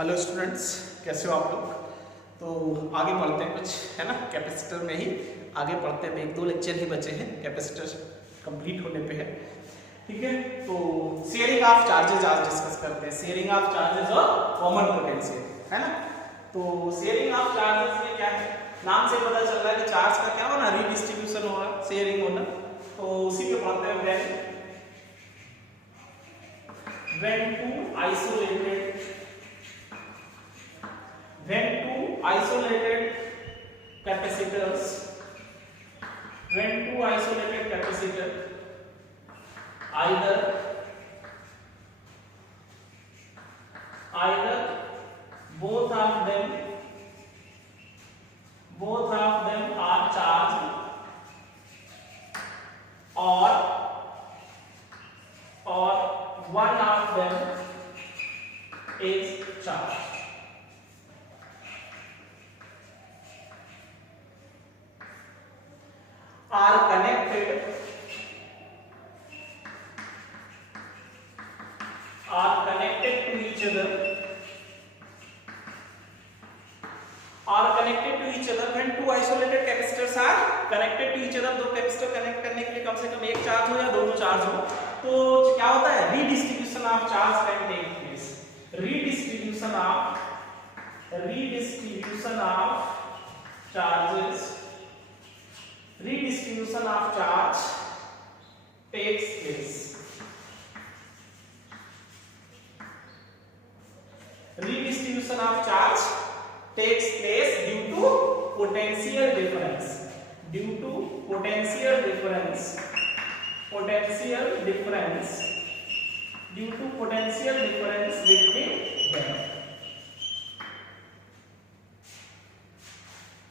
Hello students, कैसे हो आप लोग। तो आगे बढ़ते हैं, कुछ है ना कैपेसिटर में ही आगे बढ़ते हैं। एक दो लेक्चर ही बचे हैं, कैपेसिटर कंप्लीट होने पे है। ठीक है, तो शेयरिंग ऑफ चार्जेस आज डिस्कस करते हैं। शेयरिंग ऑफ चार्जेस और कॉमन पोटेंशियल, है ना। तो शेयरिंग ऑफ चार्जेस में क्या है, नाम से पता चल रहा है कि चार्ज का क्या होना, रीडिस्ट्रीब्यूशन हो रहा, शेयरिंग होना। तो उसी पे पढ़ते हैं। when two isolated capacitors either both of them are charged or one of them is charged. Are connected to each other when two isolated capacitors are connected to each other। दो capacitor connect करने के लिए कम से कम एक charge हो या दोनों charge हो, तो क्या होता है, redistribution of charge can take place. Redistribution of charge takes place। Redistribution of charge takes place due to potential difference between them।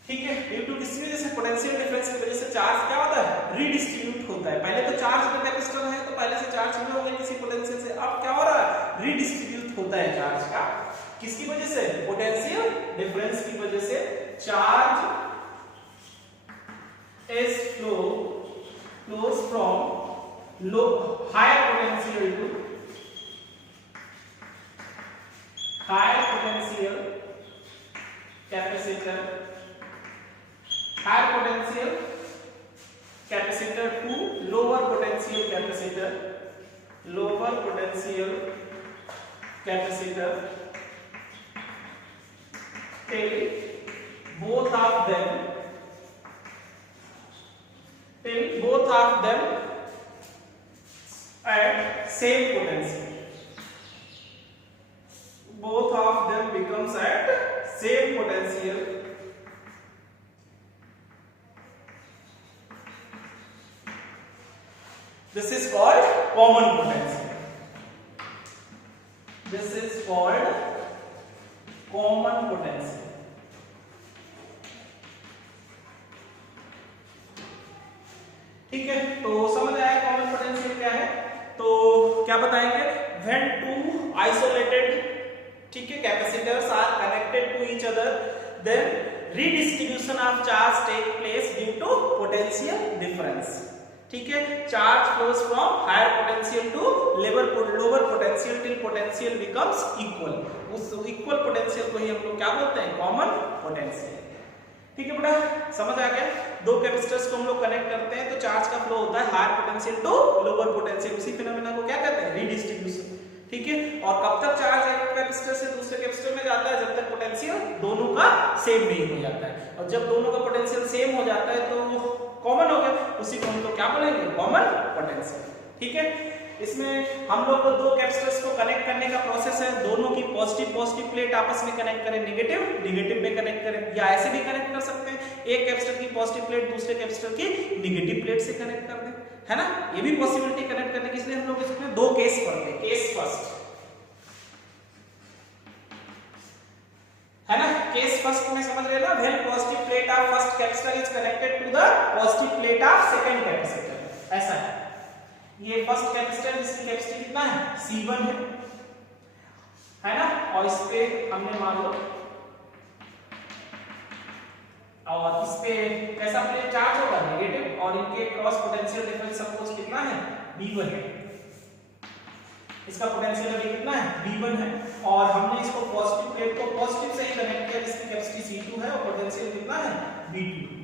ठीक है, ड्यू टू किसी वजह से, पोटेंशियल डिफरेंस की वजह से चार्ज क्या होता है, रीडिस्ट्रीब्यूट होता है। पहले तो चार्ज में कैपेसिटर है तो पहले से चार्ज हुए होंगे किसी पोटेंशियल से, अब क्या हो रहा है, रीडिस्ट्रीब्यूट होता है चार्ज का। किसकी वजह से, पोटेंशियल डिफरेंस की वजह से। Charge is flows from low higher potential to higher potential capacitor to lower potential capacitor till both of them at same potential, both of them becomes at same potential। This is called common potential। ठीक है, तो समझ आया common potential क्या है। तो क्या बताएंगे, व्हेन टू आइसोलेटेड, ठीक है, capacitors are connected to each other, then redistribution of charge take place due to potential difference. ठीक है, charge flows from higher potential to lower potential till potential becomes equal. उस equal potential को ही हम लोग क्या बोलते हैं, कॉमन पोटेंशियल। ठीक है बेटा, समझ आ गया। दो कैपेसिटर्स को हम लोग कनेक्ट करते हैं तो चार्ज का फ्लो होता है higher potential to lower potential. उसी फिनोमेना को क्या कहते हैं, रीडिस्ट्रीब्यूशन। ठीक है, और कब तक चार्ज एक कैपेसिटर से दूसरे कैपेसिटर में जाता है, जब तक पोटेंशियल दोनों का सेम नहीं हो जाता है। और जब दोनों का पोटेंशियल सेम हो जाता है तो कॉमन हो गया, उसी को हम लोग क्या बोलेंगे, कॉमन पोटेंशियल। ठीक है, इसमें हम लोग को दो कैपेसिटर्स को कनेक्ट करने का प्रोसेस है, दोनों की पॉजिटिव प्लेट आपस में कनेक्ट करें, नेगेटिव में कनेक्ट करें, या ऐसे भी कनेक्ट कर सकते हैं, एक कैपेसिटर की पॉजिटिव प्लेट दूसरे कैपेसिटर की नेगेटिव प्लेट से कनेक्ट कर दें, है ना। ये भी पॉसिबिलिटी कनेक्ट करने की, इसलिए हम लोग इसमें दो केस पढ़ते हैं। केस फर्स्ट, है ना, केस फर्स्ट में समझ रहे ना, when positive plate of first capacitor is connected to the positive plate of second capacitor. ऐसा है, ये फर्स्ट कैपेसिटर, इसकी कैपेसिटी कितना है, C1 है ना, और इस पे हमने मान लो और इस पे कैसा प्लेट चार्ज होगा, नेगेटिव, और इनके क्रॉस पोटेंशियल डिफरेंस सपोज कितना है, V1 है। इसका पोटेंशियल अभी कितना है, V1 है और हमने इसको पॉजिटिव प्लेट को पॉजिटिव से ही कनेक्ट किया जिसकी कैपेसिटी C2 है और पोटेंशियल कितना है V2।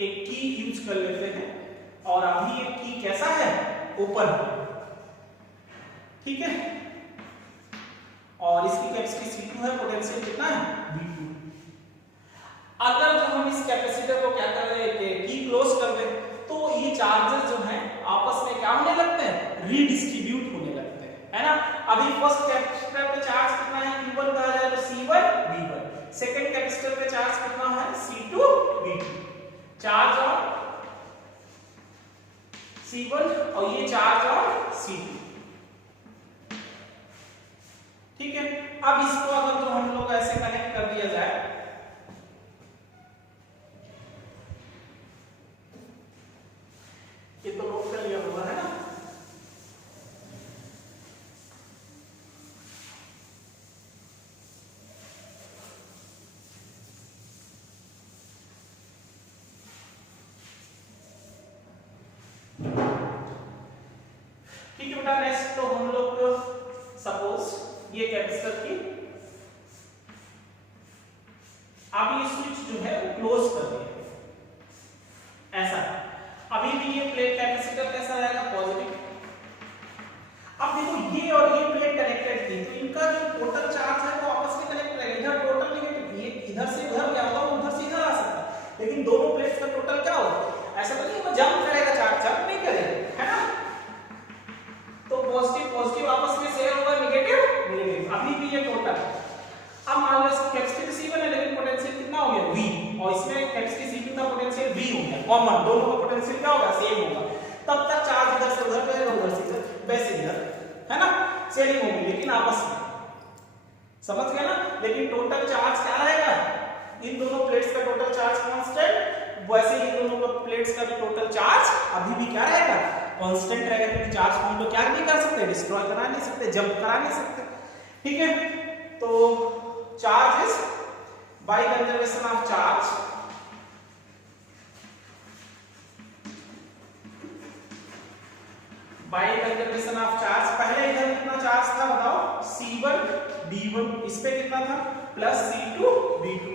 एक की यूज कर लेते हैं और अभी एक की कैसा है ओपन, ठीक है, और इसकी कैपेसिटी C2 है, पोटेंशियल कितना है V2। अगर जो हम इस कैपेसिटर को क्या कर रहे हैं की क्लोज कर दे तो ये चार्जेस जो हैं आपस में क्या होने लगते हैं रीडिस्ट्रीब्यूट होने लगते हैं, है ना। अभी फर्स्ट कैपेसिटर पे चार्ज कितना है Q1 कहा जाए तो C1 V1, सेकंड कैपेसिटर पे चार्ज कितना है C2 V2, charge on C1 और ये चार्ज ऑन C2, ठीक है। अब इसको अगर तो हम लोग ऐसे कनेक्ट कर दिया जाए, ये तो नोट कर लिया होगा है ना। ठीक है बेटा, नेक्स्ट तो हम लोग सपोज ये कैपेसिटर की अब ये स्विच जो है वो क्लोज कर दिया ऐसा, अभी भी ये प्लेट कैपेसिटर कैसा रहेगा पॉजिटिव। अब देखो ये और ये प्लेट कनेक्टेड थी तो इनका जो टोटल चार्ज है वो आपस में कनेक्ट रहेगा, इधर टोटल नेगेटिव, ये इधर से उधर क्या होगा उधर से इधर आ सकता है, लेकिन दोनों प्लेट्स का टोटल क्या होगा ऐसा तो नहीं वो जंप करेगा, चार्ज जंप नहीं करेगा, है ना। तो पॉजिटिव पॉजिटिव आपस में शेयर होगा, नेगेटिव नेगेटिव, अभी भी ये टोटल। अब मान लो इसकी कैपेसिटी C1 है लेकिन पोटेंशियल कितना हो गया V, और इसमें कैपेसिटी C2 था पोटेंशियल V हो गया, कॉमन दोनों का पोटेंशियल क्या होगा सेम होगा, तब तक चार्ज इधर से उधर जाएगा उधर से इधर वैसे इधर, है ना, शेयरिंग होगी लेकिन आपस में, समझ गए ना। लेकिन टोटल चार्ज क्या रहेगा, इन दोनों प्लेट्स का टोटल चार्ज कांस्टेंट, वैसे ही दोनों प्लेट्स का भी टोटल चार्ज अभी भी क्या रहेगा कांस्टेंट रहेगा, क्योंकि चार्ज को हम लोग क्या नहीं कर सकते डिस्ट्रॉय करा नहीं सकते, जंप करा नहीं सकते, ठीक है। तो charge is by conservation of charge by conservation of charge, पहले इधर कितना चार्ज था बताओ C1 B1, इस पे कितना था प्लस C2 B2,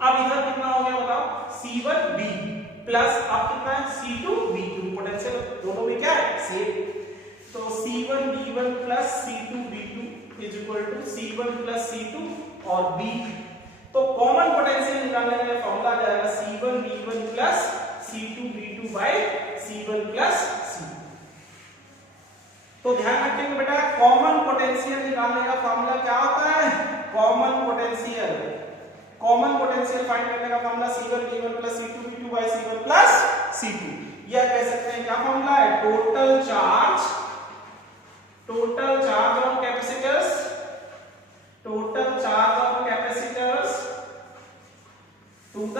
अब इधर कितना हो गया बताओ C1 B प्लस अब कितना है C2 B2, पोटेंशियल दोनों में क्या है सेम, तो C1 B1 plus C2 B2 is equal to C1 plus C2 और B, तो कॉमन पोटेंशियल निकालने का फॉर्मूला जाएगा C1 B1 plus C2 B2 by C1 plus C। तो ध्यान रखेंगे बेटा कॉमन पोटेंशियल निकालने का फॉर्मूला क्या होता है, कॉमन पोटेंशियल फाइंड करने का formula C1 B1 plus C2 B2 by C1 plus C2, या कह सकते हैं क्या फॉर्मूला है total charge on capacitors, total charge on capacitors to the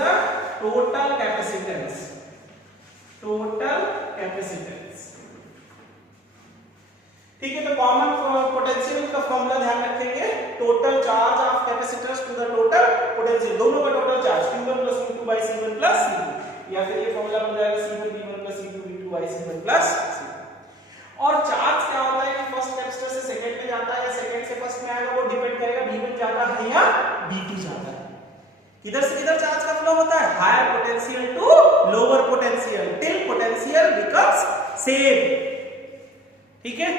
total capacitance, ठीक है। तो कॉमन पोटेंशियल का फॉर्मूला ध्यान रखेंगे total charge of capacitors to the total potential, दोनों का total charge Q1 plus Q2 by C1 plus C2, या फिर ये फॉर्मूला बन जाएगा C1 B1 plus C2 B2 by C1 plus C। और चार्ज क्या होता है कि फर्स्ट कैपेसिटर से सेकंड में जाता है या सेकंड से फर्स्ट में आएगा, वो डिपेंड करेगा B1 जाता है या B2 जाता है, किधर से किधर चार्ज का फ्लो होता है higher potential to lower potential till potential becomes same, ठीक है।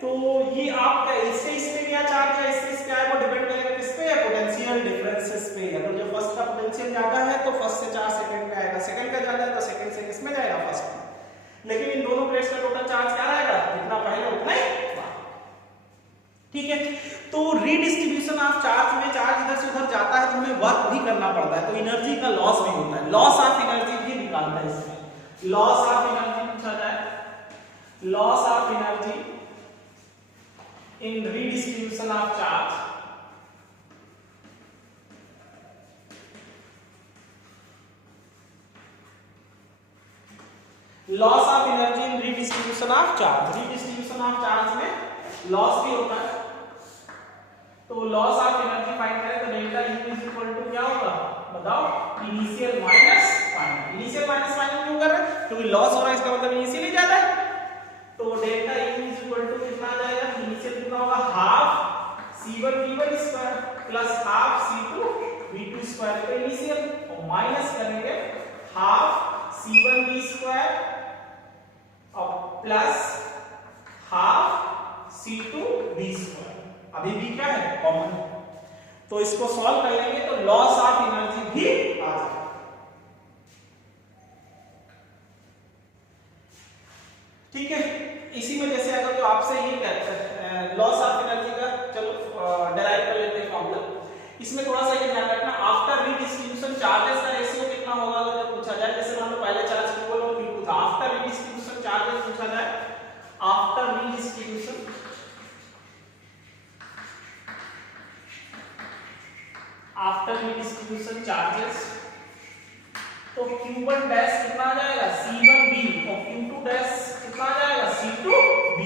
तो ये आपका इससे इसमें क्या चार्ज है, इससे इस पे आए वो डिपेंड करेगा किस पे, पोटेंशियल डिफरेंसेस पे। अगर जो फर्स्ट का पोटेंशियल ज्यादा है तो फर्स्ट से चार्ज सेकंड पे आएगा, सेकंड का ज्यादा है तो सेकंड से किस में जाएगा फर्स्ट में, लेकिन इन दोनों प्लेट्स का टोटल चार्ज क्या रहेगा जितना पहले उतना ही, ठीक है। तो रीडिस्ट्रीब्यूशन ऑफ चार्ज में चार्ज इधर से उधर जाता है तो हमें वर्क भी करना पड़ता है, तो एनर्जी का लॉस भी होता है, लॉस ऑफ एनर्जी भी निकालना है इसमें, लॉस ऑफ एनर्जी पूछा जाए, loss of energy in redistribution of charge, loss of energy in redistribution of charge, redistribution of charge में लॉस भी होता है, तो लॉस ऑफ एनर्जी फाइंड करें तो delta U is equal to क्या होगा बताओ, initial minus final. Initial minus final क्यों कर रहे हैं? क्योंकि लॉस हो रहा है, इसका मतलब इनिशियल ही ज्यादा है। तो delta U is equal to कितना आ जाएगा? इनिशियल कितना होगा? Half C1 V1 square plus half C2 V2 square का इनिशियल, और माइनस करेंगे हाफ C1 V स्क्वायर और plus half C2 V square. अभी भी क्या है? कॉमन है, तो इसको सॉल्व कर लेंगे तो लॉस ऑफ एनर्जी भी आ जाएगा। ठीक है, इसी में जैसे अगर जो आपसे ये कहता है लॉस ऑफ एनर्जी का, चलो डेराइव कर लेते हैं फॉर्मूला। इसमें थोड़ा सा ये ध्यान रखना, आफ्टर रीडिस्ट्रीब्यूशन चार्जेस का रेशियो कितना होगा अगर जब पूछा जाए। जैसे मान लो पहले चार्ज Q1 और Q2 था, आफ्टर रीडिस्ट्रीब्यूशन चार्जेस पूछा जाए, आफ्टर रीडिस्ट्रीब्यूशन चार्जेस, तो Q1 डैश कितना आ जाएगा? C1B, और Q2 डैश कितना आ जाएगा? C2B।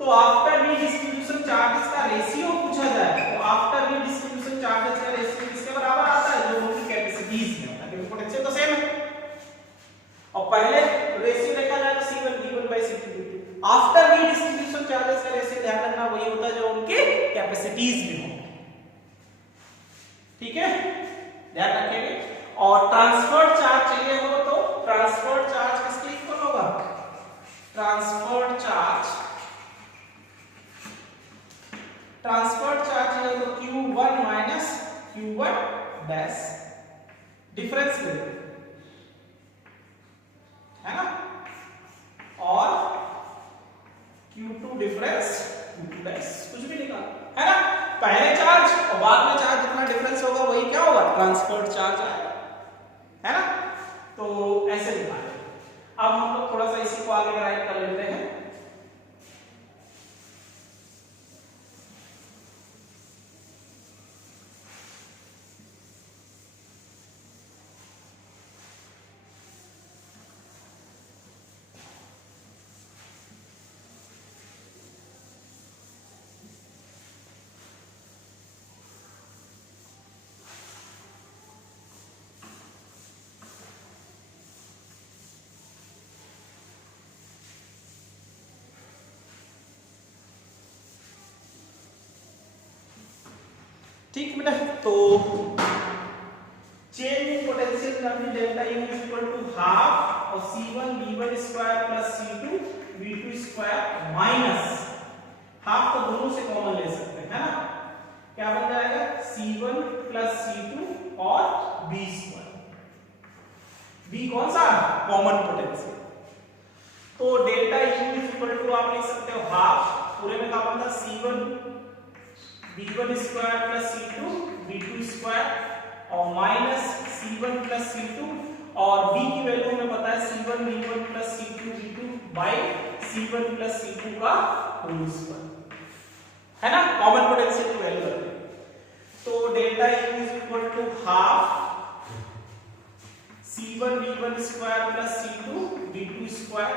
तो आफ्टर रीडिस्ट्रीब्यूशन चार्जेस का रेशियो पूछा जाए, तो आफ्टर रीडिस्ट्रीब्यूशन चार्जेस का रेशियो किसके बराबर आता है? जो उनकी कैपेसिटीज में होता है, क्योंकि पोटेंशियल तो सेम है। और पहले रेशियो देखा जाए तो C1 V1 by C2 V2। After redistribution charges का रेशियो ध्यान रखना वही होता है जो उनके कैपेसिटीज में हो। ठीक है, ध्यान रखेंगे। और ट्रांसफर चार्ज चाहिए हो तो ट्रांसफर चार्ज किसके इक्वल होगा? ट्रांसफर चार्ज चाहिए तो Q1 minus Q1 dash, difference ले है ना, और Q2 डिफरेंस Q2 डैश, कुछ भी निकाल है ना। पहले चार्ज और बाद में चार्ज जितना डिफरेंस होगा वही क्या होगा? ट्रांसफर चार्ज आएगा, है ना। तो ऐसे निकालें। अब हम लोग थोड़ा सा इसी को आगे ड्राइव कर लेते हैं। ठीक बेटा, तो change in potential energy delta U is equal to half और C1 V1 square plus C2 V2 square minus half, तो दोनों से कॉमन ले सकते हैं, है ना। क्या बन जाएगा? C1 प्लस C2 और V स्क्वायर। V कौन सा? Common potential. तो delta U is equal to आप लिख सकते हो हाफ, पूरे में क्या बनता है? C1 V1 square plus C2 V2 square और माइनस C1 प्लस C2, और B की वैल्यू हमें पता है C1 V1 plus C2 V2 by C1 plus C2 का होल स्क्वायर, है ना। कॉमन पोटेंशियल की वैल्यू रखते हैं। तो delta U is equal to half C1 V1 square plus C2 V2 square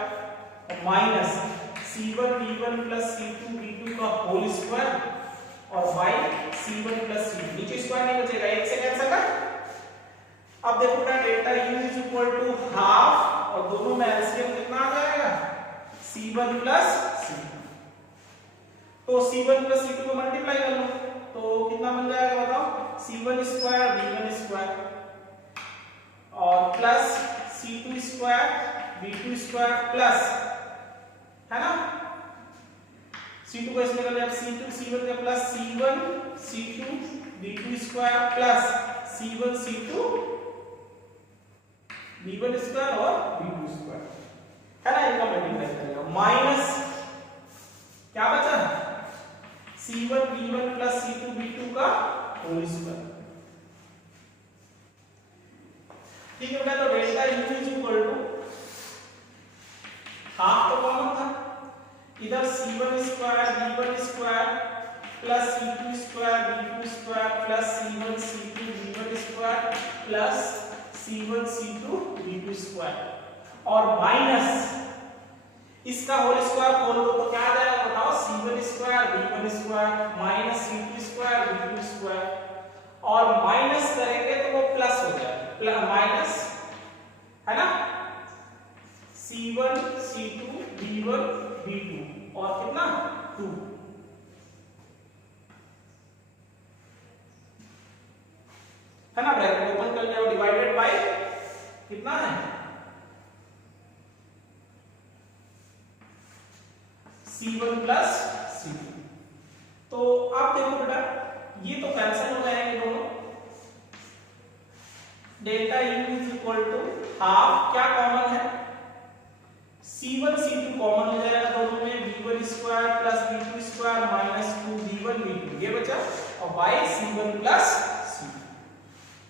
और minus C1 V1 plus C2 V2 का whole square और बाय C1 प्लस C2, नीचे स्क्वायर नहीं बचेगा, एक से कैंसिल कर। अब देखो बेटा delta U is equal to half और दोनों में एलसीएम कितना आ जाएगा? C1 plus C2। तो C1 प्लस C2 को मल्टीप्लाई कर लो तो कितना बन जाएगा बताओ? C1 स्क्वायर V1 स्क्वायर और plus C2 square V2 square plus, है ना, C2 को इसमें कर लिया, C2 C1 का plus C1 C2 V2 square plus C1 C2 V1 square और V2 स्क्वायर, है ना। इनका मल्टीप्लाई करेगा माइनस क्या बचा? C1 V1 plus C2 V2 का होल स्क्वायर। ठीक है बेटा, तो delta U is equal to half तो कॉमन था, इधर C1 square V1 square plus C2 square V2 square plus C1 C2 V1 square plus C1 C2 V2 square और minus इसका होल स्क्वायर खोल दो तो क्या आ जाएगा बताओ? C1 square V1 square minus C2 square V2 square, और माइनस करेंगे तो वो प्लस हो जाएगा, माइनस, है ना, C1 C2 B1 B2 और कितना 2, है ना, ब्रैकेट ओपन कर लिया और डिवाइडेड बाय कितना है C1 प्लस C2। तो आप देखो बेटा ये तो कैंसिल हो जाएंगे दोनों, delta U is equal to half, क्या कॉमन है C1 C2 कॉमन हो जाएगा दोनों में, B1 square plus B2 square minus 2 B1 B2 ये बचा, और बाय C1 प्लस C2।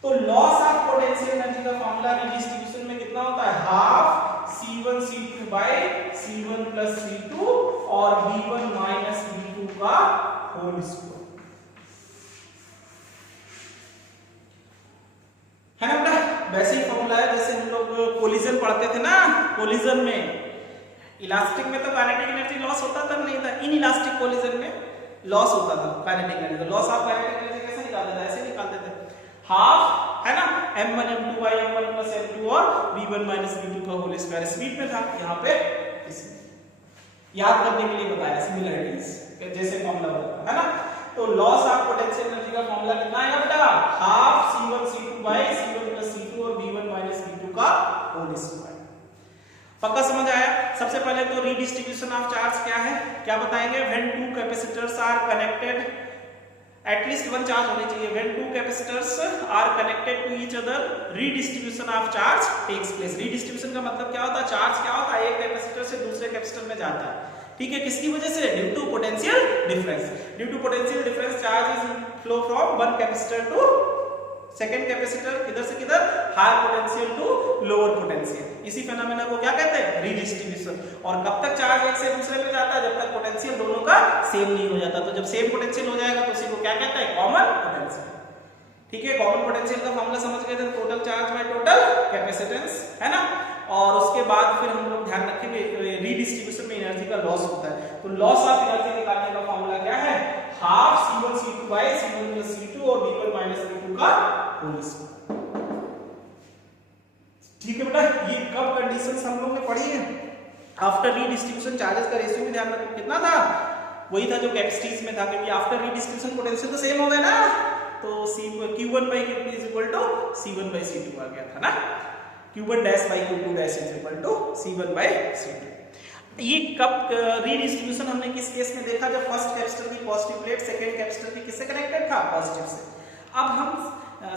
तो लॉस ऑफ पोटेंशियल एनर्जी का फॉर्मूला डिस्ट्रीब्यूशन में कितना होता है, half C1 C2 by C1 plus C2 और B1 माइनस B2 का होल स्क्वायर, है ना बेटा। वैसे ही फॉर्मूला है जैसे हम लोग कोलिजन पढ़ते थे ना, कोलिजन में इलास्टिक में तो काइनेटिक एनर्जी लॉस होता था नहीं था, इन इलास्टिक कोलिजन में लॉस होता था काइनेटिक एनर्जी। तो लॉस ऑफ काइनेटिक एनर्जी कैसे निकालते थे, ऐसे निकालते थे, हाफ, है ना, m1 m2 by m1 plus m2 और v1 minus v2 का होल स्क्वायर स्पीड में था, यहाँ पे याद करने के लिए बताया सिमिलरिटीज जैसे फॉर्मूला बताया, है ना। तो लॉस ऑफ पोटेंशियल एनर्जी का फॉर्मूला कितना है बेटा, half C1 C2 by C1 plus C2 और v1 minus v2 का होल स्क्वायर। पक्का समझ आया। सबसे पहले तो रीडिस्ट्रीब्यूशन ऑफ चार्ज क्या है, क्या बताएंगे, when two capacitors are connected, at least one charge होनी चाहिए, when two capacitors are connected to each other redistribution of charge takes place. Redistribution का मतलब क्या होता है, चार्ज क्या होता है, एक कैपेसिटर से दूसरे कैपेसिटर में जाता है, ठीक है, किसकी वजह से, due to potential difference. Due to potential difference charge is flow from one capacitor to second capacitor, किधर से किधर, higher potential to lower potential. इसी फेनोमेना को क्या कहते हैं, रीडिस्ट्रीब्यूशन। और कब तक चार्ज एक से दूसरे में जाता है, जब तक पोटेंशियल दोनों का सेम नहीं हो जाता। तो जब सेम पोटेंशियल हो जाएगा तो उसी को क्या कहते हैं, कॉमन पोटेंशियल, ठीक है। कॉमन पोटेंशियल का फॉर्मूला समझ गए थे, total charge by total capacitance, है ना। और उसके बाद फिर हम लोग ध्यान रखेंगे रीडिस्ट्रीब्यूशन में एनर्जी का लॉस होता है, तो लॉस ऑफ एनर्जी निकालने का फॉर्मूला क्या है, half C1 C2 by C1 plus C2 और V1 minus V2 का होल स्क्वायर, ठीक है बेटा। ये कब कंडीशंस हम लोग ने पढ़ी है, आफ्टर रीडिस्ट्रीब्यूशन चार्जेस का रेशियो भी ध्यान रखो कितना था, वही था जो कैपेसिटीज में था, क्योंकि आफ्टर रीडिस्ट्रीब्यूशन पोटेंशियल तो सेम हो गया ना, तो Q1 by Q2 is equal to C1 by C2 आ गया था ना, Q1 dash by Q2 dash is equal to C1 by C2। ये कब रीडिस्ट्रीब्यूशन हमने किस केस में देखा, जब फर्स्ट कैपेसिटर की पॉजिटिव प्लेट सेकंड कैपेसिटर की किससे कनेक्टेड था, पॉजिटिव से। अब हम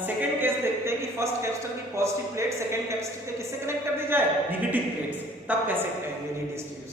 सेकंड केस देखते हैं कि फर्स्ट कैपेसिटर की पॉजिटिव प्लेट सेकंड कैपेसिटर के किससे कनेक्ट कर दी जाए, नेगेटिव प्लेट से, तब कैसे करेंगे रीडिस्ट्रीब्यूशन।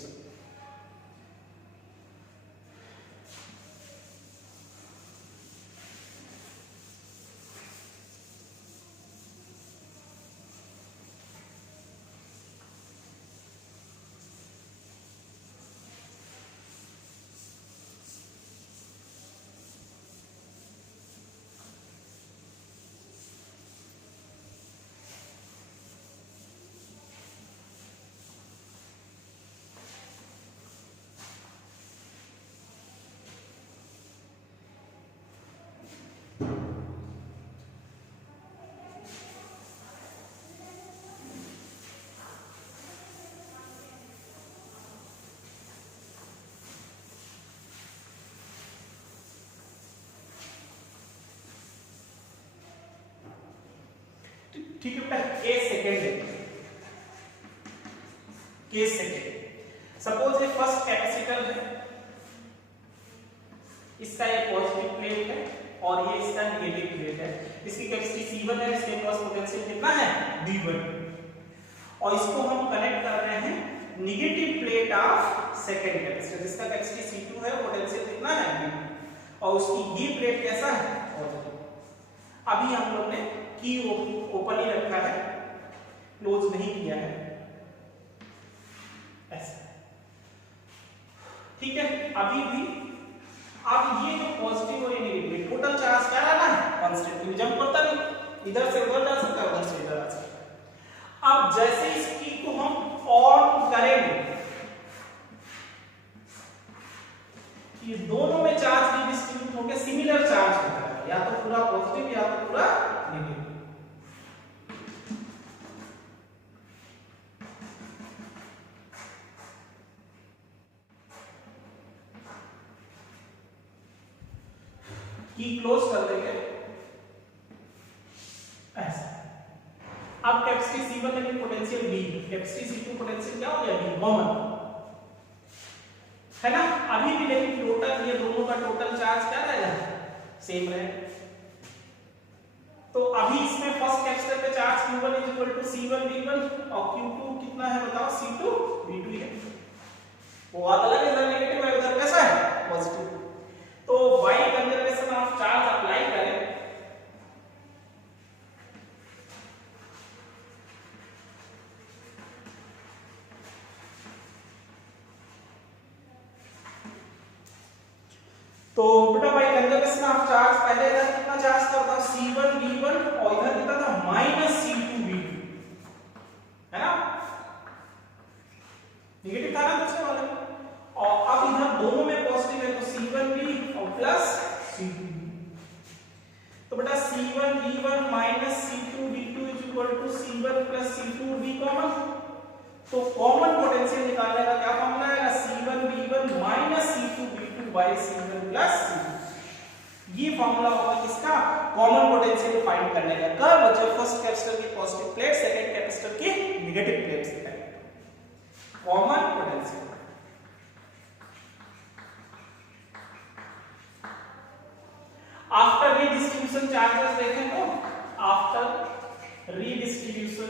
ठीक है बेटा, केस सेकंड, सपोज ये फर्स्ट कैपेसिटर है, इसका ये पॉजिटिव प्लेट है और ये इसका नेगेटिव प्लेट है, इसकी कैपेसिटी C1 है, इसके क्रॉस पोटेंशियल कितना है, V1, और इसको हम कनेक्ट कर रहे हैं negative plate of second capacitor, जिसका कैपेसिटी C2 है, पोटेंशियल कितना है V2, और उसकी ये प्लेट कैसा है, पॉजिटिव। अभी हम लोग ने की ओपन ही रखा है, क्लोज नहीं किया है, ऐसा, ठीक है। अभी भी अब ये जो पॉजिटिव और ये नेगेटिव, टोटल चार्ज क्या रहना है, कांस्टेंट, क्योंकि जंप करता नहीं, इधर से उधर जा सकता है, उधर से इधर आ सकता है। अब जैसे इसकी को हम ऑन करेंगे, ये दोनों में चार्ज डिस्ट्रीब्यूट होकर सिमिलर चार्ज होता है, या तो पूरा पॉजिटिव या तो पूरा नेगेटिव। की क्लोज कर देंगे ऐसा। अब कैपेसिटी C1 लेकिन potential B, capacity C2 potential क्या हो गया B, कॉमन है ना। अभी भी लेकिन टोटल ये दोनों का टोटल चार्ज क्या रहेगा, सेम रहेगा। तो अभी इसमें फर्स्ट कैपेसिटर पे चार्ज Q1 C1 V1 और Q2 कितना है बताओ, C2 V2 है। वो अलग है, इधर नेगेटिव है, उधर कैसा है, पॉजिटिव। तो y conservation of charge apply करें, तो बेटा भाई कंजर्वेशन ऑफ चार्ज, पहले इधर कितना चार्ज करता हूं C1 V1 और इधर कितना था -C2 V2 है ना, नेगेटिव था ना दूसरे वाले में। और अब इधर दोनों में पॉजिटिव है तो C1V और प्लस C2। तो बेटा C1 V1 -C2 V2 C1 plus C2V common. तो कॉमन पोटेंशियल निकालने का क्या फॉर्मूला है, C1 V1 -C2 V2 by C1 plus C2। ये फॉर्मूला होगा किसका, कॉमन पोटेंशियल फाइंड करने का। कब, जब फर्स्ट कैपेसिटर की पॉजिटिव प्लेट सेकंड कैपेसिटर की नेगेटिव प्लेट से connect, common potential. After redistribution charges देखें तो, आफ्टर रीडिस्ट्रीब्यूशन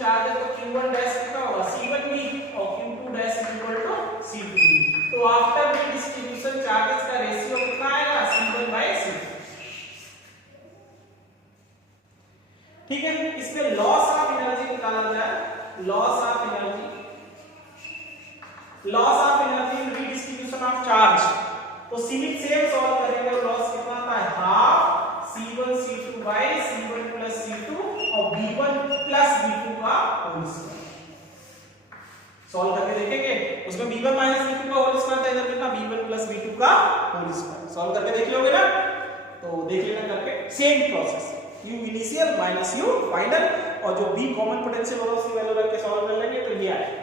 चार्जेस तो Q1 डैश कितना होगा C1V और Q2 डैश C2V। तो आफ्टर रीडिस्ट्रीब्यूशन चार्जेस का रेशियो कितना आएगा, C1/C2। ठीक है, इसमें लॉस ऑफ एनर्जी निकाला जाए, loss of energy in redistribution of charge. तो सीमित सेम सॉल्व करेंगे और लॉस कितना आता है, half C1 C2 by C1 plus C2 और V1 प्लस V2 का होल स्क्वायर। सॉल्व करके देखेंगे, उसमें V1 माइनस V2 का होल स्क्वायर था, इधर कितना V1 प्लस V2 का होल स्क्वायर। सॉल्व करके देख लोगे ना, तो देख लेना करके, same process, U initial minus U final, और जो B कॉमन पोटेंशियल होगा उसकी वैल्यू रख के सॉल्व कर लेंगे तो ये आएगा।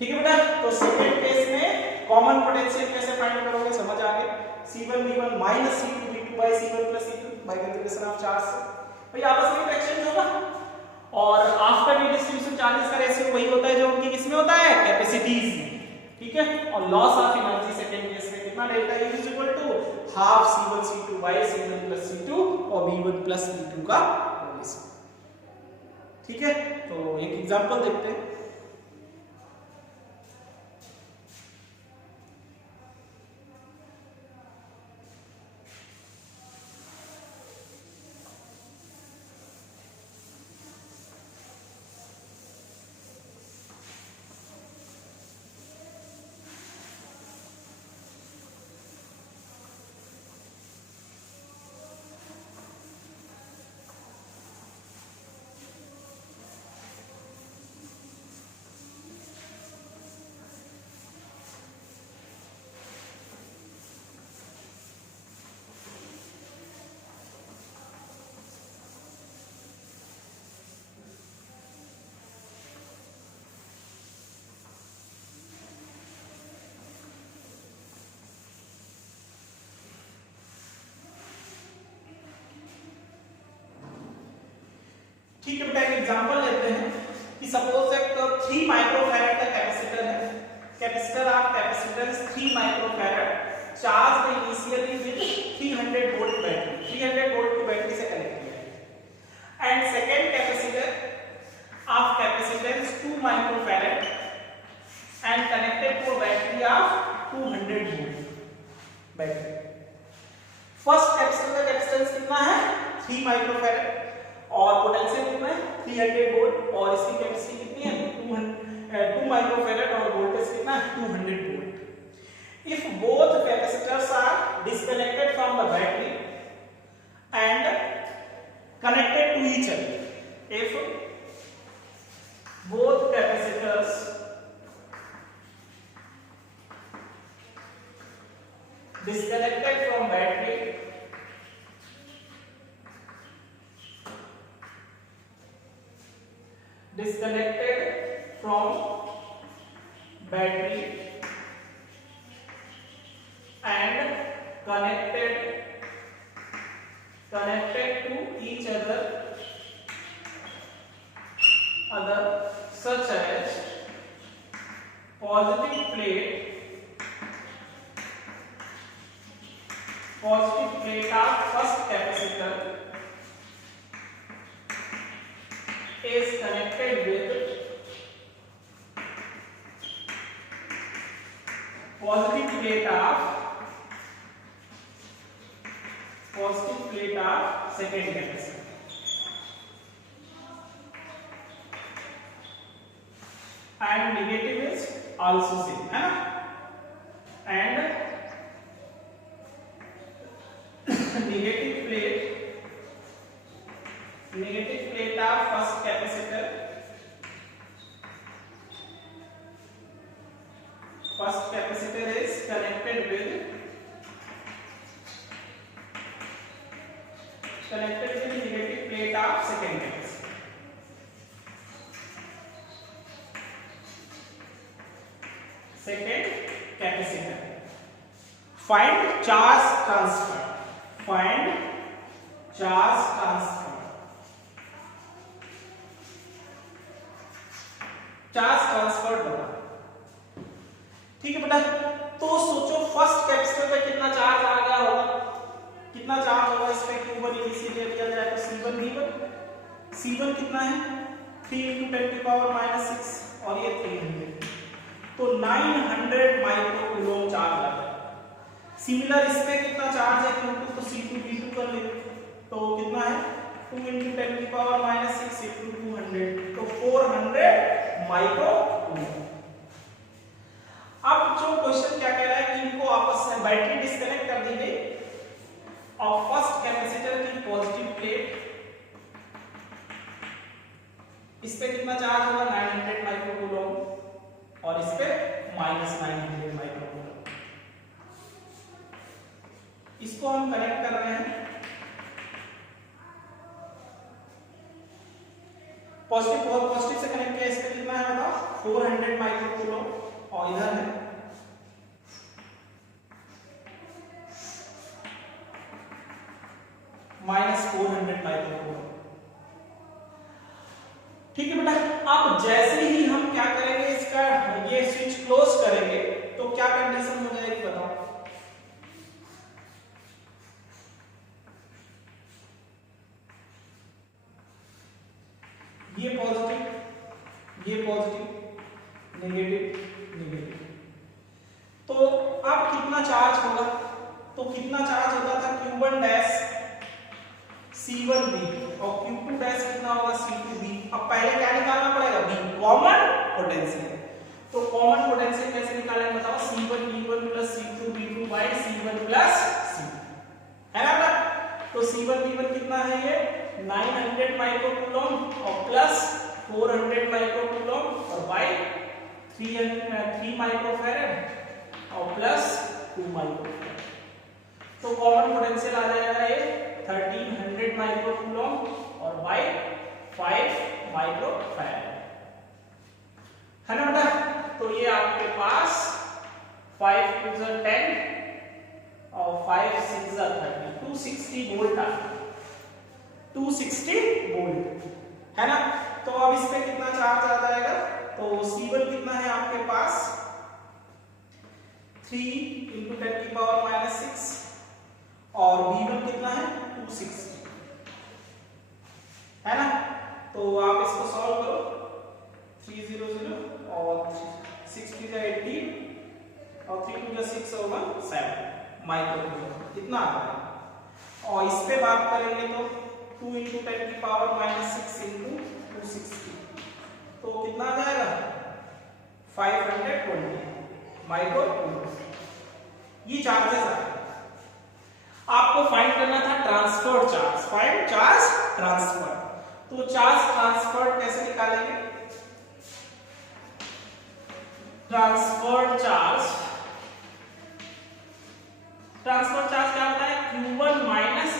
ठीक है बेटा, तो सेकंड केस में कॉमन पोटेंशियल कैसे फाइंड करोगे, समझ आ गए। C1 V1 minus C2 V2 by C1 plus C2 by conservation of charge से भाई आपस में एक्सचेंज होगा। और आफ्टर रीडिस्ट्रीब्यूशन चार्जेस का रेशियो वही होता है जो उनकी किसमें होता है, कैपेसिटीज में। ठीक है, और loss of energy second case में कितना, delta U is equal to half C1 C2 by C1 plus C2 और V1 प्लस V2 का होल स्क्वायर। ठीक है, तो एक एग्जांपल देखते हैं। ठीक है बेटा, एक एग्जांपल लेते हैं कि सपोज एक 3 माइक्रोफैरड का कैपेसिटर है, capacitor of capacitance 3 microfarad, charge initially with 300 volt battery, 300 volt की बैटरी से कनेक्ट किया है। And second capacitor of capacitance 2 microfarad and connected to battery of 200 volt battery. First capacitor का कैपेसिटेंस कितना है, 3 माइक्रोफैरड, और पोटेंशियल कितना है 300 वोल्ट, और इसकी कैपेसिटी कितनी है 2 माइक्रोफैरड, और वोल्टेज कितना है 200 volt. If both capacitors are disconnected from the battery and connected to each other, if both capacitors disconnected from battery from battery and connected to each other such as positive plate of first capacitor is connected with positive plate of second capacitor. And negative is also same, है ना? And negative plate of first capacitor is connected with negative plate of second capacitor. Second capacitor. Find charge transfer. Charge transfer होगा, ठीक है बेटा। तो सोचो first capacitor पे कितना चार्ज आ गया होगा, कितना चार्ज होगा इस पे Q1 इजीली दिया जाए तो C1 V1, C1 कितना है 3 × 10⁻⁻⁶ और ये 300, तो 900 माइक्रोकूलम चार्ज आ गया। सिमिलर इस पे कितना चार्ज है Q2, तो C2 V2 कर ले, तो कितना है 2 × 10⁻⁶ × 200, तो 400 माइक्रोकूलम। अब जो क्वेश्चन क्या कह रहा है कि इनको आपस में बैटरी डिस्कनेक्ट कर दी गई और फर्स्ट कैपेसिटर की पॉजिटिव प्लेट, इस पे कितना चार्ज होगा 900 माइक्रोकूलम और इस पे -900 माइक्रोकूलम। इसको हम कनेक्ट कर रहे हैं, पॉजिटिव से कनेक्ट किया, इस पे कितना है बताओ 400 माइक्रोकूलम और इधर है -400 माइक्रोकूलम। ठीक है बेटा। अब जैसे ही हम क्या करेंगे, इसका ये स्विच क्लोज करेंगे तो क्या कंडीशन हो जाएगी बताओ। ये पॉजिटिव नेगेटिव, तो अब कितना चार्ज होगा, तो कितना चार्ज होता था Q1 डैश C1B और Q2 डैश कितना होगा C2B। अब पहले क्या निकालना पड़ेगा B, कॉमन पोटेंशियल। तो कॉमन पोटेंशियल कैसे निकालेंगे बताओ, C1B1 + C2B2 C1 + C, है ना बेटा। तो C1B1 कितना है ये 900 माइक्रोकूलम और प्लस 400 माइक्रोकूलम और बाय 3 माइक्रोफैरड और प्लस 2 माइक्रोफैरड, तो कॉमन पोटेंशियल आ जाएगा ये 1300 माइक्रोकूलम और बाय 5 माइक्रोफैरड, है ना बेटा। तो ये आपके पास 5 × 10 और 5 × 6 = 30, 260 वोल्ट आ गया, 260 वोल्ट, है ना। तो अब इस पे कितना चार्ज आ जाएगा, तो C1 कितना है आपके पास 3 × 10⁻⁶ और V1 कितना है 260, है ना। तो आप इसको सॉल्व करो, 300 और 60 × 80 और 3 × 6 होगा 7 माइक्रोकूलम, इतना आ रहा है। और इस पे बात करेंगे तो 2 × 10⁻⁶ × 260, तो कितना आ जाएगा 520 माइक्रोकूलम। ये चार्जेस आ गए। आपको फाइंड करना था transfer charge, find charge transfer. तो चार्ज ट्रांसफर कैसे निकालेंगे, ट्रांसफर चार्ज क्या होता है Q1 -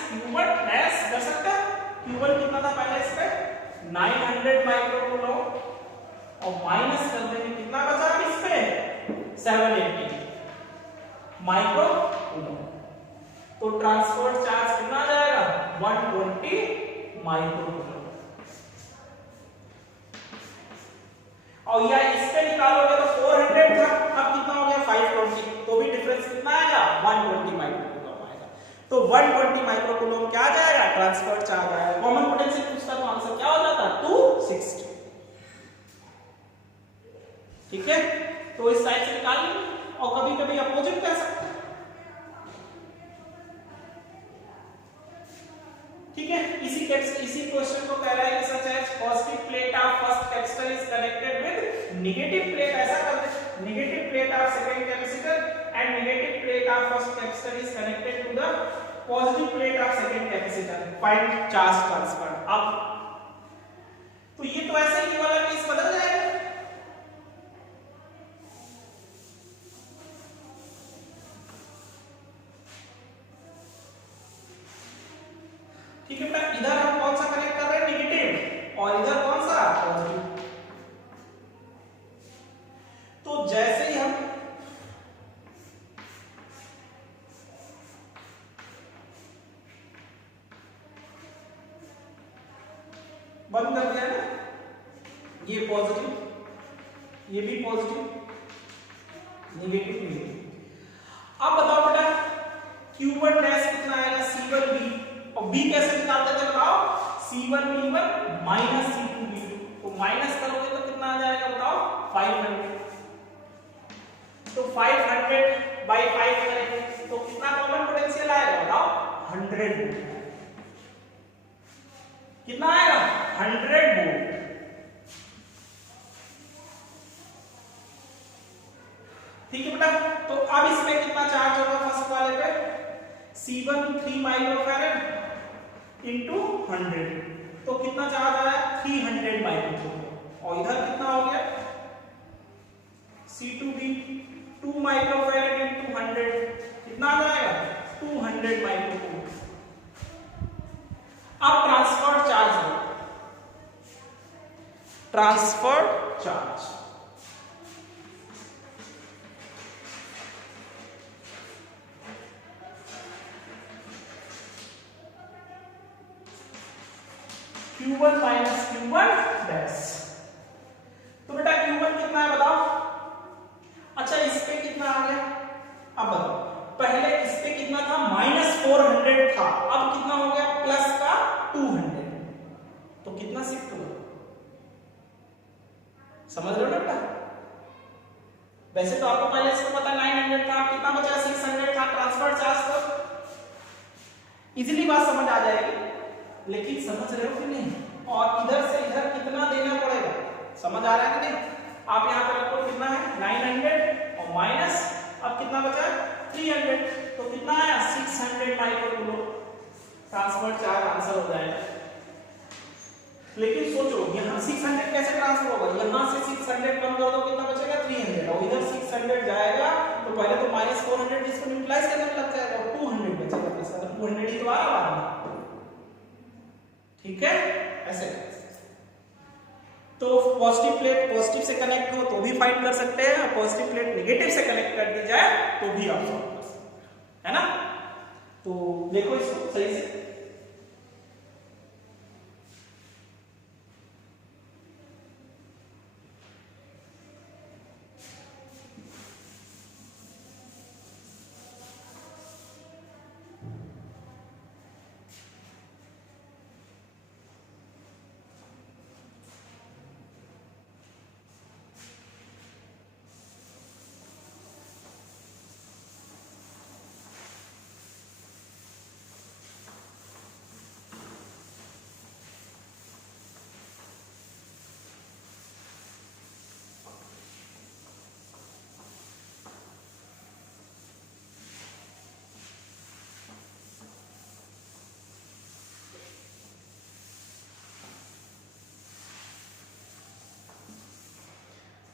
Q1 डैश कर सकते हैं। Q1 कितना था पहले इस पे 900 माइक्रोकूलम और माइनस कर देंगे, कितना बचा इसमें 780 माइक्रो कूलम। तो ट्रांसफर चार्ज कितना आ जाएगा 120 माइक्रो कूलम। और या इससे निकालोगे तो 400 था, अब कितना हो गया 520, तो भी डिफरेंस कितना आएगा 120 माइक्रो कूलम आएगा। तो 120 माइक्रो कूलम क्या आ जाएगा ट्रांसफर चार्ज आएगा। कॉमन पोटेंशियल पूछता तो आंसर क्या हो जाता 260। ठीक है, तो इस साइड से निकाल लेंगे और कभी कभी अपोजिट कह सकते हैं। ठीक है, इसी क्वेश्चन को कह रहा है कि such as positive plate of first capacitor is connected with negative plate, ऐसा कर दे negative plate of second capacitor and negative plate of first capacitor is connected to the positive plate of second capacitor, find charge transfer. अब तो ये तो ऐसे ही वाला case बदल जाएगा। ठीक है बेटा, इधर हम कौन सा कनेक्ट कर रहे हैं नेगेटिव और इधर कौन सा पॉजिटिव। तो जैसे ही हम बंद कर दिया ना, ये पॉजिटिव ये भी पॉजिटिव नेगेटिव नेगेटिव। अब बताओ बेटा Q1 डैश कितना आएगा C1B, और B कैसे निकालते थे बताओ C1B1 माइनस C2B2, तो माइनस करोगे तो कितना आ जाएगा बताओ 500। तो 500 बाई 5 करेंगे तो कितना कॉमन पोटेंशियल आएगा बताओ 100 वोल्ट। कितना आएगा 100 वोल्ट। ठीक है बेटा, तो अब इसमें कितना चार्ज होगा फर्स्ट वाले पे C1 3 माइक्रोफैरड इंटू 100, तो कितना चार्ज आया 300 माइक्रोफैरड। और इधर कितना हो गया C2B 2 माइक्रोफैरड इंटू 100, कितना आ जाएगा 200 माइक्रोफैरड। अब ट्रांसफर चार्ज है, transfer charge Q1 minus Q1 dash. तो बेटा Q1 कितना है बताओ। अच्छा इस पे कितना आ गया, अब बताओ पहले इस पे कितना था -400 था, अब कितना हो गया प्लस का 200, तो कितना शिफ्ट हुआ समझ रहे हो बेटा। वैसे तो आपको पहले इसको पता 900 था, कितना बचा 600 था ट्रांसफर चार्ज, तो इजीली बात समझ आ जाएगी। लेकिन समझ रहे हो कि नहीं, और इधर से इधर कितना देना पड़ेगा समझ आ रहा है कि नहीं। आप यहाँ पे रखो कितना है 900 और माइनस अब कितना बचा 300, तो कितना आया 600 micro coulomb transfer charge answer हो जाएगा। लेकिन सोचो यहाँ 600 कैसे ट्रांसफर होगा, यहाँ से 600 कम कर दो कितना बचेगा 300, और इधर 600 जाएगा तो पहले तो -400 इसको न्यूट्रलाइज करने में लग जाएगा और 200 बचेगा, इसका 200 ही तो आ रहा है। ठीक है, ऐसे तो पॉजिटिव प्लेट पॉजिटिव से कनेक्ट हो तो भी फाइंड कर सकते हैं, और पॉजिटिव प्लेट नेगेटिव से कनेक्ट कर दी जाए तो भी आप सॉल्व कर सकते हैं, है ना। तो देखो इसको सही से,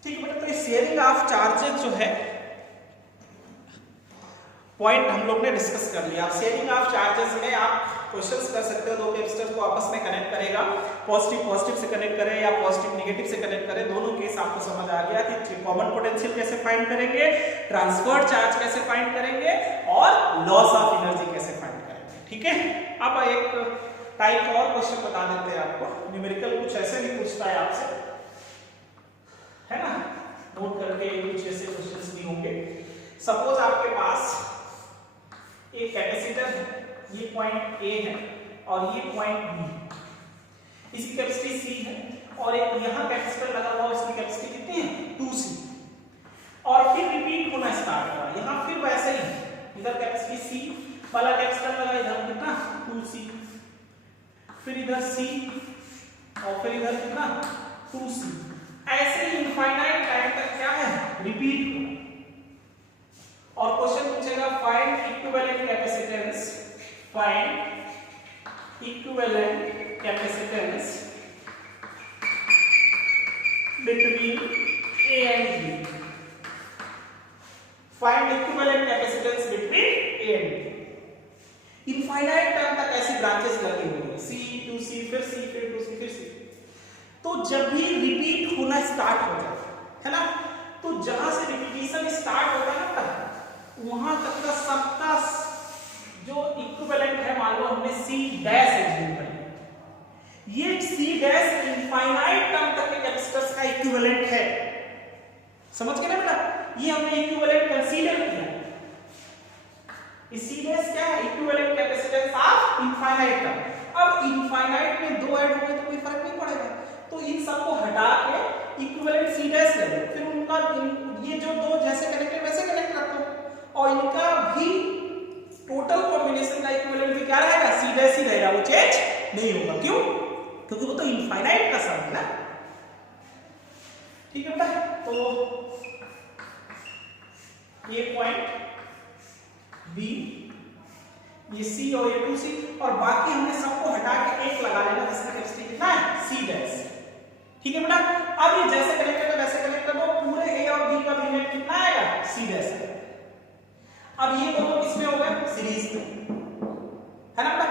ठीक है बेटा। तो शेयरिंग ऑफ चार्जेस जो है पॉइंट हम लोग ने डिस्कस कर लिया। शेयरिंग ऑफ चार्जेस में आप क्वेश्चंस कर सकते हो, दो कैपेसिटर को आपस में कनेक्ट करेगा, पॉजिटिव पॉजिटिव से कनेक्ट करे या पॉजिटिव नेगेटिव से कनेक्ट करे, दोनों केस आपको समझ आ गया कि कॉमन पोटेंशियल कैसे फाइंड करेंगे, ट्रांसफर चार्ज कैसे फाइंड करेंगे और लॉस ऑफ एनर्जी कैसे फाइंड करेंगे। ठीक है, अब एक टाइप और क्वेश्चन बता देते हैं आपको, न्यूमेरिकल कुछ ऐसे भी पूछता है आपसे, है ना, नोट करके कुछ ऐसे क्वेश्चंस भी होंगे। सपोज आपके पास एक कैपेसिटर है, ये पॉइंट ए है और ये पॉइंट बी है, इसकी कैपेसिटी सी है और एक यहां कैपेसिटर लगा हुआ, उसकी कैपेसिटी कितनी है 2c, और फिर रिपीट होना स्टार्ट हुआ, यहां फिर वैसे ही इधर कैपेसिटी सी वाला कैपेसिटर लगा, इधर कितना 2c, फिर इधर c और फिर इधर कितना 2c, ऐसे ही इनफाइनाइट टाइम तक क्या है रिपीट होगा। और क्वेश्चन पूछेगा find equivalent capacitance, find equivalent capacitance between A and B, find equivalent capacitance between A and B। Infinite time तक ऐसी ब्रांचेस लगी हुई है, C to C फिर C फिर to C फिर C, तो जब भी रिपीट होना स्टार्ट हो जाता है ना, तो जहां से रिपीटिशन स्टार्ट होता है ना वहां तक का सबका जो इक्विवेलेंट है, मान लो हमने C डैश एज्यूम कर लिया, ये C डैश इनफाइनाइट टर्म तक के कैपेसिटर्स का इक्विवेलेंट है, समझ गए ना बेटा, ये हमने इक्विवेलेंट कंसीडर किया। C डैश क्या है equivalent capacitance of infinite term. अब इनफाइनाइट में दो ऐड हो गए तो कोई फर्क नहीं पड़ेगा, तो इन सबको हटा के इक्विवेलेंट C डैश ले लो, फिर उनका ये जो दो जैसे कनेक्टेड वैसे कनेक्ट रखो और इनका भी टोटल कॉम्बिनेशन का इक्विवेलेंट भी क्या रहेगा C डैश ही रहेगा, वो चेंज नहीं होगा। क्यों? क्योंकि वो तो इनफाइनाइट का सम है ना। ठीक है बेटा, तो ये पॉइंट B, ये C और ये 2C, और बाकी हमने सबको हटा के एक लगा लेना जिसकी कैपेसिटी कितना है C डैश। ठीक है बेटा, अब ये जैसे कनेक्ट कर वैसे कनेक्ट कर दो, पूरे A और B का रिलेट कितना आएगा C डैश। अब ये दोनों किसमें हो गए सीरीज में, है ना बेटा,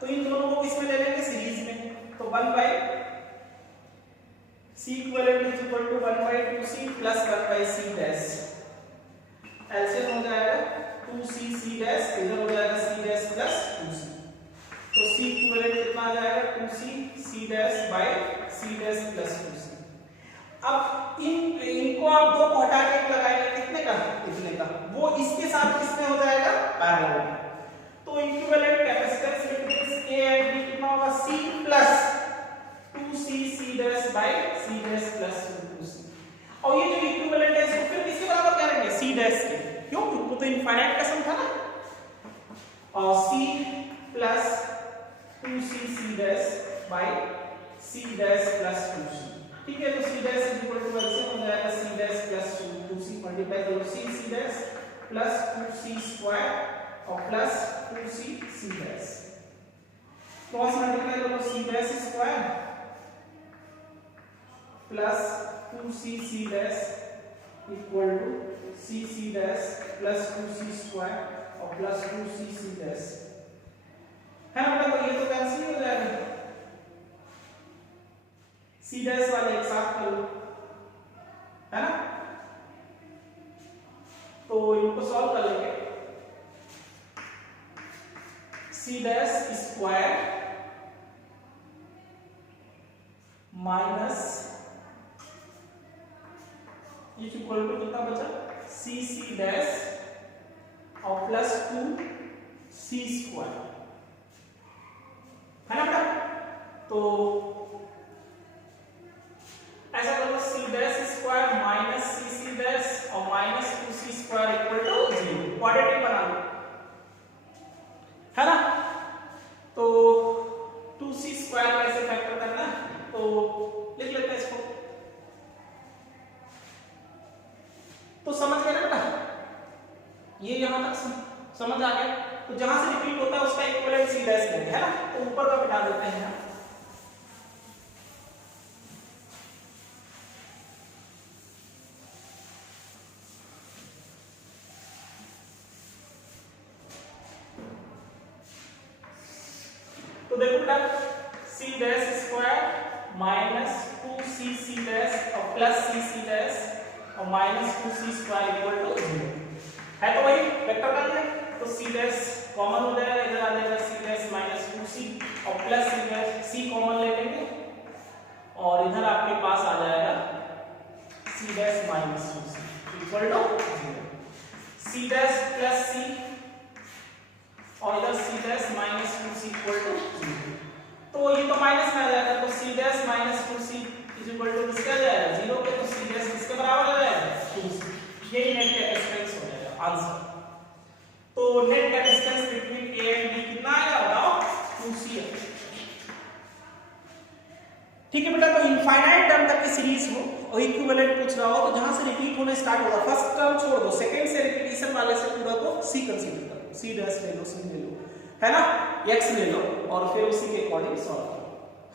तो इन दोनों को किसमें ले लेंगे सीरीज में, तो 1 by C equivalent is equal to 1 by 2C plus 1 by C dash, LCM हो जाएगा 2C C डैश, इधर हो जाएगा C डैश प्लस 2C, तो C इक्विवेलेंट कितना आ जाएगा 2C C dash by C dash plus 2C। अब इनको आप दो को हटा के लगाएंगे कितने का, इतने का, वो इसके साथ किसमें हो जाएगा पैरेलल में, तो equivalent capacitance between A and B कितना होगा C plus 2C C dash by C dash plus 2C, और ये जो इक्विवेलेंट है इसको फिर किसके बराबर करेंगे C डैश के, क्यों, वो तो इनफाइनाइट का सम था ना, और C plus 2C C dash by C dash plus 2C। ठीक है, तो C dash is equal to ऐसे हो जाएगा C dash plus 2C multiply करो C dash plus 2C square और plus 2C C dash, cross multiply करो C dash square plus 2C C dash equal to C dash plus 2C square और plus 2C C dash, है ना बेटा, तो ये तो कैंसिल हो जाएगा, C डैश वाले एक साथ कर लो, है ना, तो इनको सॉल्व कर लेंगे, C dash square minus equal to कितना बचा C डैश और प्लस 2C स्क्वायर, है ना बेटा, तो ऐसा करो C dash square minus C dash और minus 2C square equal to 0, quadratic बना लो, है ना, तो 2C स्क्वायर कैसे फैक्टर करना है, तो लिख लेते हैं इसको, तो समझ गए ना बेटा, ये यहां तक समझ आ गया, तो जहां से रिपीट होता है उसका इक्विवेलेंट C डैश लेंगे, है ना, तो ऊपर का बिठा देते हैं, तो देखो बेटा c dash square minus 2cc dash और प्लस cc डैश और minus 2c square equal to 0 है। तो वही वेक्टर बन है, तो c डैश कॉमन हो जाएगा, इधर आ जाएगा c डैश माइनस 2c और plus c dash, c common ले लेंगे और इधर आपके पास आ जाएगा c dash minus 2c equal to 0, c dash plus c और इधर c dash minus 2c equal to 0। तो ये तो माइनस में आ जाएगा, तो c dash minus 2c is equal to किसका आ जाएगा 0 पे, तो c डैश किसके बराबर आ जाएगा 2c। ये नेट कैपेसिटेंस हो जाएगा आंसर। तो net capacitance between a and b कितना आएगा बताओ 2c। ठीक है बेटा, तो इनफाइनाइट टर्म तक की सीरीज हो और इक्विवेलेंट पूछ रहा हो तो जहां से रिपीट होना स्टार्ट होगा, फर्स्ट टर्म छोड़ दो, सेकंड से रिपीटिशन वाले से पूरा को c कंसीडर करो, c डैश ले लो, c ले लो, है ना, x ले लो और फिर उसी के अकॉर्डिंग सॉल्व करो,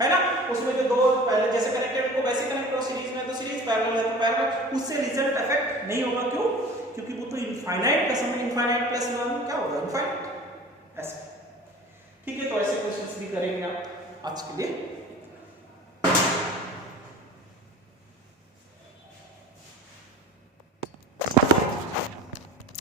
है ना। उसमें जो दो पहले जैसे कनेक्टेड को वैसे कनेक्ट करो, सीरीज में तो सीरीज, पैरेलल है तो पैरेलल, उससे रिजल्ट इफेक्ट नहीं होगा। क्यों? क्योंकि वो तो इनफाइनाइट का समय, इनफाइनाइट प्लस 1 क्या होगा इनफाइनाइट ऐसे। ठीक है, तो ऐसे क्वेश्चंस भी करेंगे आप। आज के लिए